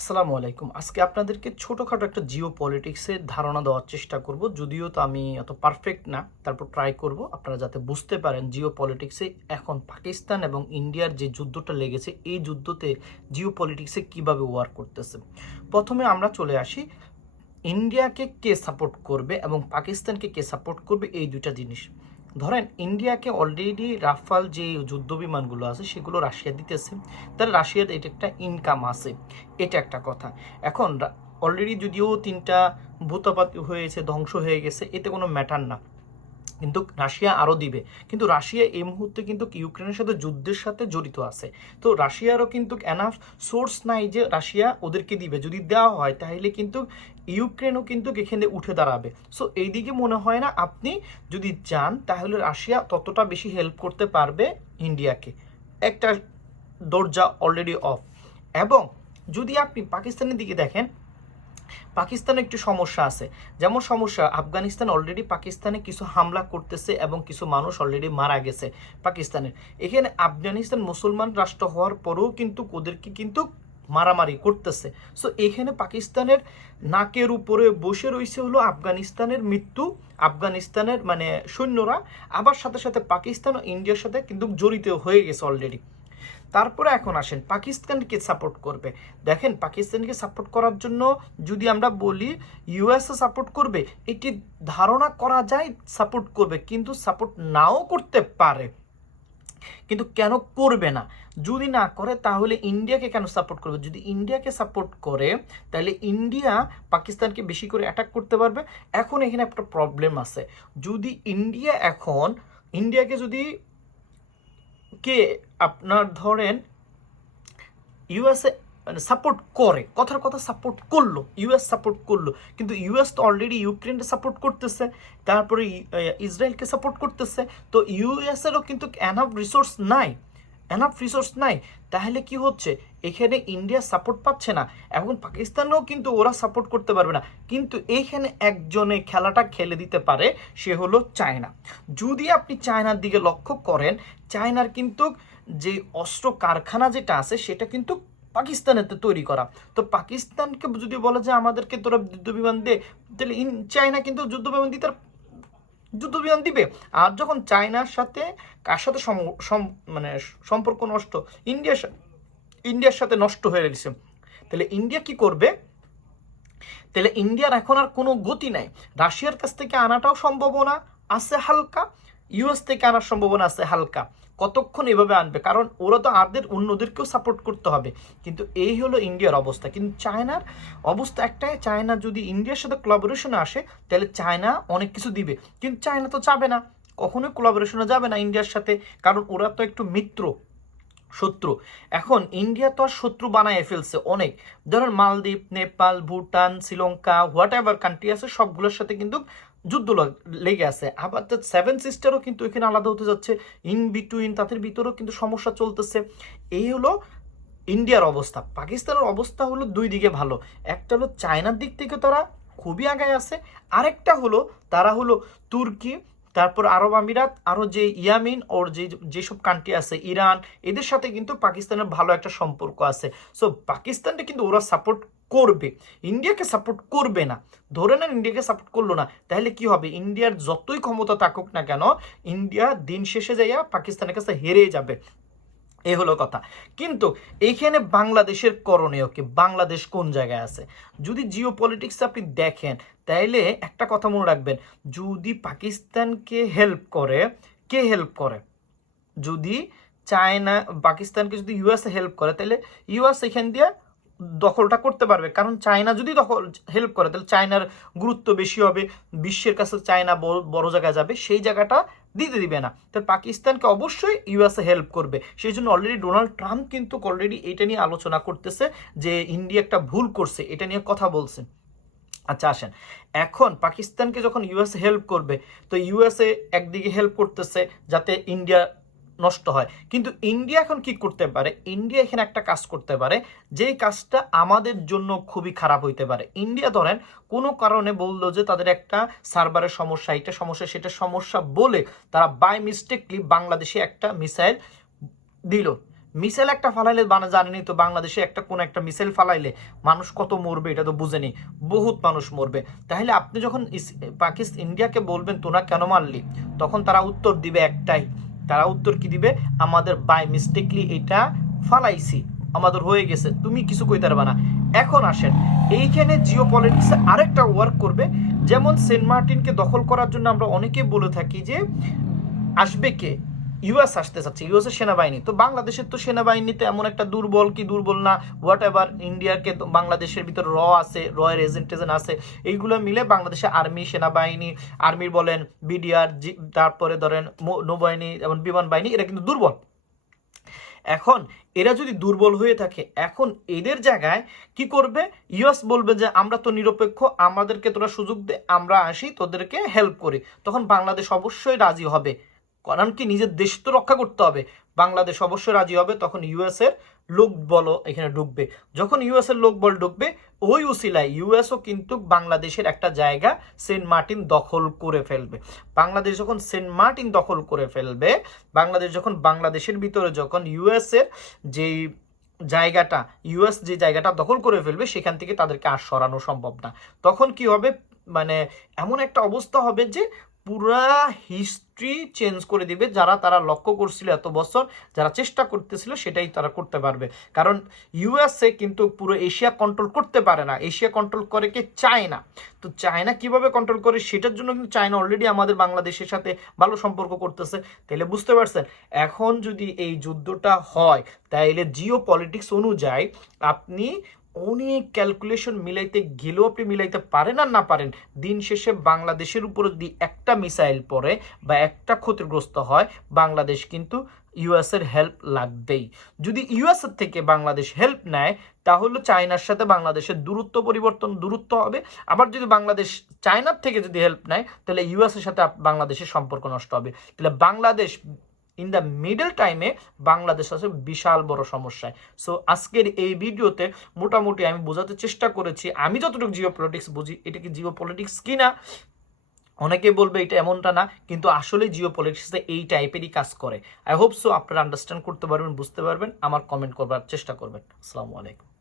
আসসালামু আলাইকুম। আজকে আপনাদেরকে ছোটখাটো একটা জিও পলিটিক্সের ধারণা দেওয়ার চেষ্টা করব। যদিও তো আমি অত পারফেক্ট না, তারপর ট্রাই করব আপনারা যাতে বুঝতে পারেন জিও পলিটিক্সে এখন পাকিস্তান এবং ইন্ডিয়ার যে যুদ্ধটা লেগেছে, এই যুদ্ধতে জিও পলিটিক্সে কীভাবে ওয়ার করতেছে। প্রথমে আমরা চলে আসি, ইন্ডিয়াকে কে সাপোর্ট করবে এবং পাকিস্তানকে কে সাপোর্ট করবে, এই দুইটা জিনিস। ধরেন ইন্ডিয়াকে অলরেডি রাফাল যে যুদ্ধ বিমানগুলো আছে সেগুলো রাশিয়া দিতেছে, তাহলে রাশিয়ার এটা একটা ইনকাম আছে, এটা একটা কথা। এখন অলরেডি যদিও 3টা ভূতাপাত হয়েছে, ধ্বংস হয়ে গেছে, এতে কোনো ম্যাটার না, কিন্তু রাশিয়া আরও দিবে। কিন্তু রাশিয়া এই মুহূর্তে কিন্তু ইউক্রেনের সাথে যুদ্ধের সাথে জড়িত আছে, তো রাশিয়ারও কিন্তু এনাফ সোর্স নাই যে রাশিয়া ওদেরকে দিবে। যদি দেওয়া হয় তাহলে কিন্তু ইউক্রেনও কিন্তু এখানে উঠে দাঁড়াবে। সো এইদিকে মনে হয় না আপনি যদি যান তাহলে রাশিয়া ততটা বেশি হেল্প করতে পারবে ইন্ডিয়াকে। একটা দরজা অলরেডি অফ। এবং যদি আপনি পাকিস্তানের দিকে দেখেন, পাকিস্তানে একটু সমস্যা আছে। যেমন সমস্যা, আফগানিস্তান অলরেডি পাকিস্তানে কিছু হামলা করতেছে এবং কিছু মানুষ অলরেডি মারা গেছে পাকিস্তানের। এখানে আফগানিস্তান মুসলমান রাষ্ট্র হওয়ার পরেও কিন্তু ওদেরকে কিন্তু মারামারি করতেছে। সো এখানে পাকিস্তানের নাকের উপরে বসে রয়েছে হলো আফগানিস্তানের মৃত্যু। আফগানিস্তানের মানে সৈন্যরা আবার সাথে সাথে পাকিস্তান ও ইন্ডিয়ার সাথে কিন্তু জড়িত হয়ে গেছে অলরেডি। তারপরে এখন আসেন পাকিস্তানকে সাপোর্ট করবে। দেখেন পাকিস্তানকে সাপোর্ট করার জন্য যদি আমরা বলি ইউএসএ সাপোর্ট করবে, এটি ধারণা করা যায় সাপোর্ট করবে, কিন্তু সাপোর্ট নাও করতে পারে। কিন্তু কেন করবে না? যদি না করে তাহলে ইন্ডিয়াকে কেন সাপোর্ট করবে? যদি ইন্ডিয়াকে সাপোর্ট করে তাহলে ইন্ডিয়া পাকিস্তানকে বেশি করে অ্যাটাক করতে পারবে। এখন এখানে একটা প্রবলেম আছে, যদি ইন্ডিয়াকে যদি কে আপনার ধরেন ইউএসএ মানে সাপোর্ট করে, কথার কথা সাপোর্ট করলো, ইউএস সাপোর্ট করলো, কিন্তু ইউএস তো অলরেডি ইউক্রেনকে সাপোর্ট করতেছে, তারপরে ইসরায়েলকে সাপোর্ট করতেছে। তো ইউএসএরও কিন্তু এনাফ রিসোর্স নাই। তাহলে কি হচ্ছে, এখানে ইন্ডিয়া সাপোর্ট পাচ্ছে না, এখন পাকিস্তানও কিন্তু ওরা সাপোর্ট করতে পারবে না। কিন্তু এইখানে একজনে খেলাটা খেলে দিতে পারে, সে হলো চায়না। যদি আপনি চায়নার দিকে লক্ষ্য করেন, চায়নার কিন্তু যে অস্ত্র কারখানা যেটা আছে সেটা কিন্তু পাকিস্তানেতে তৈরি করা। তো পাকিস্তানকে যদি বলে যে আমাদেরকে তোরা যুদ্ধবিমান দে, তাহলে চায়না কিন্তু যুদ্ধবিমান দিবে। আর যখন চায়নার সাথে কার সাথে মানে সম্পর্ক নষ্ট, ইন্ডিয়ার সাথে নষ্ট হয়ে গেছে, তাহলে ইন্ডিয়া কি করবে? তাহলে ইন্ডিয়ার এখন আর কোনো গতি নাই। রাশিয়ার কাছ থেকে আনাটাও সম্ভাবনা আছে হালকা, ইউএস থেকে আনার সম্ভাবনা আছে হালকা। কতক্ষণ এভাবে আনবে? কারণ ওরা তো অন্যদেরকেও সাপোর্ট করতে হবে। কিন্তু এই হলো ইন্ডিয়ার অবস্থা। কিন্তু চায়নার অবস্থা একটাই, চায়না যদি ইন্ডিয়ার সাথে কোলাবোরেশনে আসে তাহলে চায়না অনেক কিছু দিবে, কিন্তু চায়না তো যাবে না, কখনোই কোলাবোরেশনে যাবে না ইন্ডিয়ার সাথে, কারণ ওরা তো একটু শত্রু। এখন ইন্ডিয়া তো আর শত্রু বানায় ফেলছে অনেক, ধরেন মালদ্বীপ, Nepal, Bhutan, Sri Lanka, what ever country আছে সবগুলোর সাথে কিন্তু যুদ্ধ লেগে আছে। আবার সেভেন সিস্টারও কিন্তু এখানে আলাদা হতে যাচ্ছে, ইন বিটুইন তাদের ভিতরেও কিন্তু সমস্যা চলতেছে। এই হলো ইন্ডিয়ার অবস্থা। পাকিস্তানের অবস্থা হলো দুই দিকে ভালো, একটা হলো চায়নার দিক থেকে তারা খুবই আগায় আছে, আরেকটা হলো তারা হলো তুর্কি, তারপর আরব আমিরাত, আরও যে ইয়ামিন ওর যেসব কান্ট্রি আছে, ইরান, এদের সাথে কিন্তু পাকিস্তানের ভালো একটা সম্পর্ক আছে। সো পাকিস্তানটা কিন্তু ওরা সাপোর্ট করবে, ইন্ডিয়াকে সাপোর্ট করবে না। ধরে নেন ইন্ডিয়াকে সাপোর্ট করলো না, তাহলে কি হবে? ইন্ডিয়ার যতই ক্ষমতা থাকুক না কেন, ইন্ডিয়া দিন শেষে যাইয়া পাকিস্তানের কাছে হেরে যাবে। এই হলো কথা। কিন্তু এইখানে বাংলাদেশের করণীয় কি? বাংলাদেশ কোন জায়গায় আছে? যদি জিও পলিটিক্স আপনি দেখেন তাইলে একটা কথা মনে রাখবেন, যদি পাকিস্তানকে হেল্প করে, কে হেল্প করে? যদি চায়না পাকিস্তানকে যদি ইউএসএ হেল্প করে তাহলে ইউএস এখান দিয়ে দখলটা করতে পারবে, কারণ চায়না যদি হেল্প করে তাহলে চায়নার গুরুত্ব বেশি হবে, বিশ্বের কাছে চায়না বড় জায়গায় যাবে, সেই জায়গাটা দিতে দিবে না। তাহলে পাকিস্তানকে অবশ্যই ইউএসএ হেল্প করবে। সেই জন্য অলরেডি ডোনাল্ড ট্রাম্প কিন্তু অলরেডি এটা নিয়ে আলোচনা করতেছে যে ইন্ডিয়া একটা ভুল করছে, এটা নিয়ে কথা বলছে। আচ্ছা আসেন, এখন পাকিস্তানকে যখন ইউএসএ হেল্প করবে, তো ইউএসএ একদিকে হেল্প করতেছে যাতে ইন্ডিয়া নষ্ট হয়, কিন্তু ইন্ডিয়া এখন কি করতে পারে? ইন্ডিয়া এখানে একটা কাজ করতে পারে, যেই কাজটা আমাদের জন্য খুবই খারাপ হইতে পারে। ইন্ডিয়া ধরেন কোনো কারণে বললো যে তাদের একটা সার্ভারের সমস্যা, এটা সমস্যা, সেটা সমস্যা বলে তারা বাই মিস্টেকলি বাংলাদেশে একটা মিসাইল দিল। মিসাইল একটা ফালাইলে জানেনি তো বাংলাদেশে কোন একটা মিসাইল ফালাইলে মানুষ কত মরবে এটা তো বুঝেনি, বহুত মানুষ মরবে। তাহলে আপনি যখন পাকিস্তান ইন্ডিয়াকে বলবেন তোরা কেন মারলি, তখন তারা উত্তর দিবে একটাই, তারা উত্তর কি দিবে, আমাদের বাই মিস্টেকলি এটা ফালাইছি, আমাদের হয়ে গেছে, তুমি কিছু কইতে পারবে না। এখন আসেন এইখানে জিও পলিটিক্সে আরেকটা ওয়ার্ক করবে, যেমন সেন্ট মার্টিনকে দখল করার জন্য আমরা অনেকে বলে থাকি যে আসবে কে, ইউএস আসতে চাচ্ছে, ইউএস এর সেনাবাহিনী। তো বাংলাদেশের তো সেনাবাহিনীতে এমন একটা দুর্বল কি দুর্বল না হোয়াট এভার, ইন্ডিয়াকে বাংলাদেশের ভিতরে আছে, এর এজেন্ট আছে, এইগুলো মিলে বাংলাদেশে আর্মি সেনাবাহিনী, আর্মির বলেন বিডিআর, তারপরে ধরেন নৌবাহিনী এবং বিমান বাহিনী, এরা কিন্তু দুর্বল। এখন এরা যদি দুর্বল হয়ে থাকে, এখন এদের জায়গায় কি করবে, ইউএস বলবে যে আমরা তো নিরপেক্ষ, আমাদেরকে তোরা সুযোগ দে, আমরা আসি তোদেরকে হেল্প করি। তখন বাংলাদেশ অবশ্যই রাজি হবে, কারণ কি নিজের দেশ তো রক্ষা করতে হবে, বাংলাদেশ অবশ্যই রাজি হবে। তখন ইউএস এর লোক বল এখানে ঢুকবে, যখন ইউএস এর লোক বল ঢুকবে, ওই উসিলায় ইউএসও কিন্তু বাংলাদেশের একটা জায়গা সেন্ট মার্টিন দখল করে ফেলবে। বাংলাদেশ যখন সেন্ট মার্টিন দখল করে ফেলবে, বাংলাদেশ যখন বাংলাদেশের ভিতরে যখন ইউএস এর যেই জায়গাটা, ইউএস যে জায়গাটা দখল করে ফেলবে, সেখান থেকে তাদেরকে আর সরানো সম্ভব না। তখন কি হবে, মানে এমন একটা অবস্থা হবে যে পুরা হিস্ট্রি চেঞ্জ করে দিবে, যারা তারা লক্ষ্য করছিল এত বছর, যারা চেষ্টা করতেছিল সেটাই তারা করতে পারবে। কারণ ইউএসএ কিন্তু পুরো এশিয়া কন্ট্রোল করতে পারে না, এশিয়া কন্ট্রোল করে কে, চায়না। তো চায়না কিভাবে কন্ট্রোল করে, সেটার জন্য কিন্তু চায়না অলরেডি আমাদের বাংলাদেশের সাথে ভালো সম্পর্ক করতেছে। তাহলে বুঝতে পারছেন, এখন যদি এই যুদ্ধটা হয়, তাইলে জিও পলিটিক্স অনুযায়ী আপনি অনেক ক্যালকুলেশন মিলাইতে গেলেও আপনি মিলাইতে পারেন আর না পারেন, দিন শেষে বাংলাদেশের উপরে যদি একটা মিসাইল পড়ে বা একটা ক্ষতিগ্রস্ত হয়, বাংলাদেশ কিন্তু ইউএস এর হেল্প লাগবেই। যদি ইউএস এর থেকে বাংলাদেশ হেল্প নেয়, তাহলে চায়নার সাথে বাংলাদেশের দূরত্ব হবে। আবার যদি বাংলাদেশ চায়নার থেকে যদি হেল্প নেয়, তাহলে ইউএস এর সাথে বাংলাদেশের সম্পর্ক নষ্ট হবে। তাহলে বাংলাদেশ ইন দ্য মিডল টাইমে বাংলাদেশ আছে বিশাল বড় সমস্যায়। সো আজকের এই ভিডিওতে মোটামুটি আমি বোঝাতে চেষ্টা করেছি, আমি যতটুকু জিও পলিটিক্স বুঝি, এটা কি জিও পলিটিক্স কিনা, অনেকে বলবে এটা এমনটা না, কিন্তু আসলে জিও পলিটিক্সে এই টাইপেরই কাজ করে। আই হোপ সো আপনারা আন্ডারস্ট্যান্ড করতে পারবেন, বুঝতে পারবেন, আমার কমেন্ট করবার চেষ্টা করবেন। আসসালামু আলাইকুম।